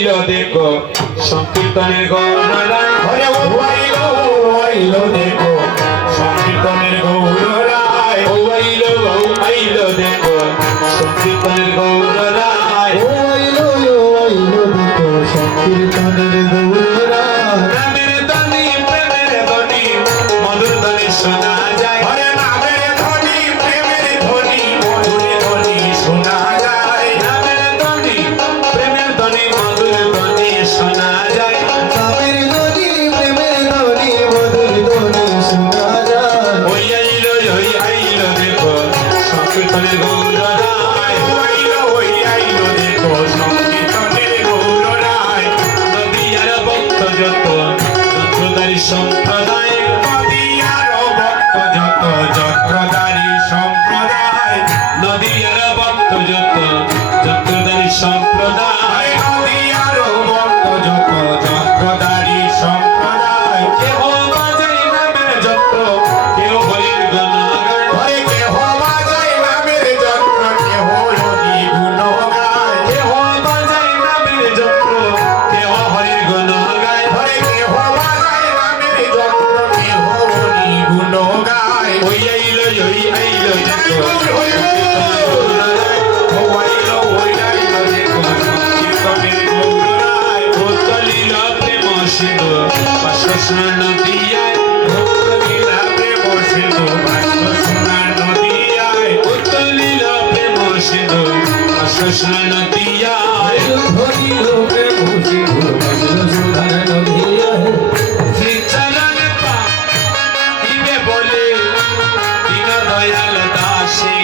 আইলো দেখো সংকীর্তনের গৌররায় হরে ও আইলো দেখো সংকীর্তনের গৌররায় ও আইলো দেখো সংকীর্তনের গৌররায় ও আইলো দেখো সংকীর্তনের গৌররায় প্রেমের ধ্বনি মধুর ধ্বনি শোনা যায় হরে নামের ধ্বনি প্রেমের ধ্বনি মধুর ধ্বনি শোনা যায় নামের ধ্বনি প্রেমের ধ্বনি মধুর ধ্বনি শোনা যায় নামের ধ্বনি প্রেমের ধ্বনি মধুর ধ্বনি শোনা যায় ওই আইলো দেখো সংকীর্তনের গৌররায় ওই আইলো দেখো সংকীর্তনের গৌররায় নদীয়ার ভক্ত যত যন্ত্রধারী সম্প্রদায় নদীয়ার ভক্ত যত যন্ত্রধারী সম্প্রদায় নদীয়ার ভক্ত যত যন্ত্রধারী সম্প্রদায় নদীয়ার ভক্ত যত যন্ত্রধারী সম্প্রদায় কেহ বাজাই নামের যন্ত্র কেহ হরির গান গায় হরে কেহ বাজায় নামের যন্ত্র কেহ হরি গুণ গায় কেহ বাজাই নামের যন্ত্র কেহ হরির গান গায় হরে কেহ বাজায় নামের যন্ত্র কেহ হরি গুণ গায় ওই আইলো দেখো সংকীর্তনের গৌররায় ও আইলো দেখো সংকীর্তনের গৌররায় উত্তলিল প্রেম সিন্ধু পাশস্নান দিয়ায় লীলা প্রেম সিন্ধু ভাষ্য সোনার নদীয়ায় উত্তলিল প্রেম সিন্ধু পাশস্নান দিয়ায় ধরিল প্রেম সিন্ধু ভাষ্য সোনার নদীয়ায় শ্রীচরণ দিবে বলে দীন দয়াল দাসে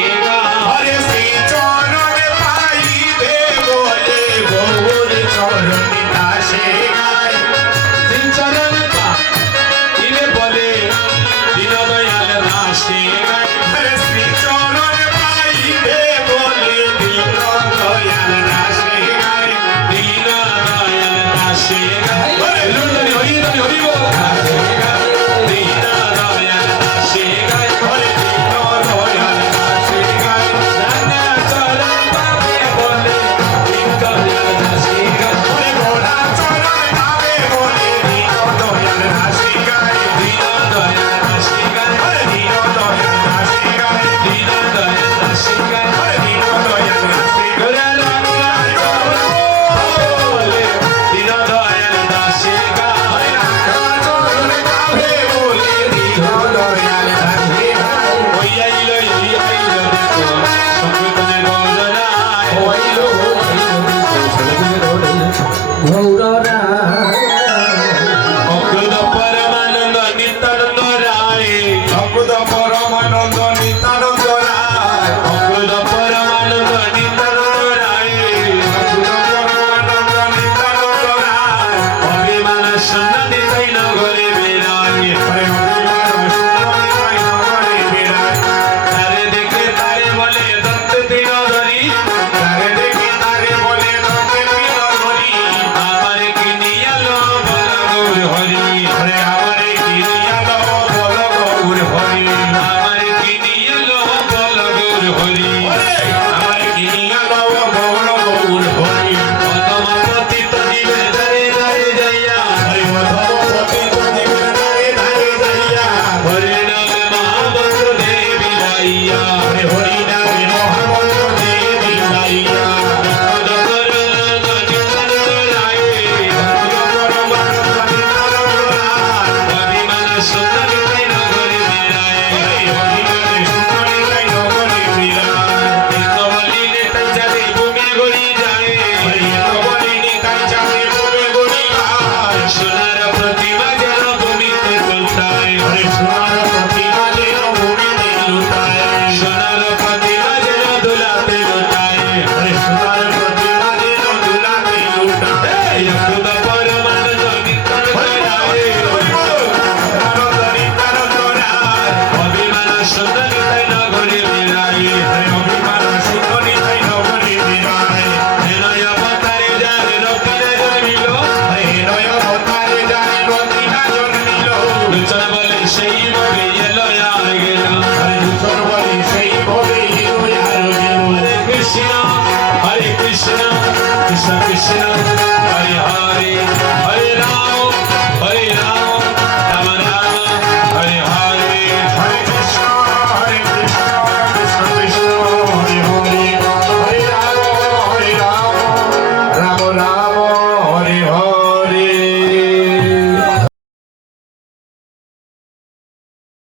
হরে শ্রী চরণ পাইবে বলে গৌর চরণ দাসে গায় শ্রীচরণ দিবে বলে দীন দয়াল দাসে হরে শ্রী চরণ পাইবে বলে দীন দয়াল দাসে গায় দীন দয়াল দাসে হরি হরি বল দীন দয়াল দাসে হরে দীন দয়াল দাসে গায় রানা চরণ পাবে বলে দীন দয়াল দাসে হরে ঘোড়া চরণ পাবে বলে দীন দয়াল দাসে গায় দীন দয়াল দাসে হরে দীন দয়াল দাসে গায় দীন দয়াল দাসে হরে দীন দয়াল দাসে গায় দীন দয়াল দাসে চরণ পাবে বলে দীন দয়াল দাসে গায় ওই আইলো দেখো সংকীর্তনের গৌররায় ওইলো অগ্রদ পরমানন্দ নিত্যানন্দ রায় অকুত পরমানন্দ নিত্যানন্দ রায় অগ্রদ পরমানন্দ নিত্যানন্দ রায় অকুত পরমানন্দ নিত্যানন্দ রায় অভিমান সন্ন্যাসী তাই নগরে বেড়ায় হরে অভিমান সুন্দরী পাই নগরে বিরায় তারে দেখে তারে বলে দত্ত তৃণধরী তারে দেখে তারে বলে দন্তে বিনগরী আমার কি নিয়ালো বল গৌর হরি হরে আমারে গিরিয়ালো বল গৌর হরি আমার কি নিয়ালো রাম হরে হরে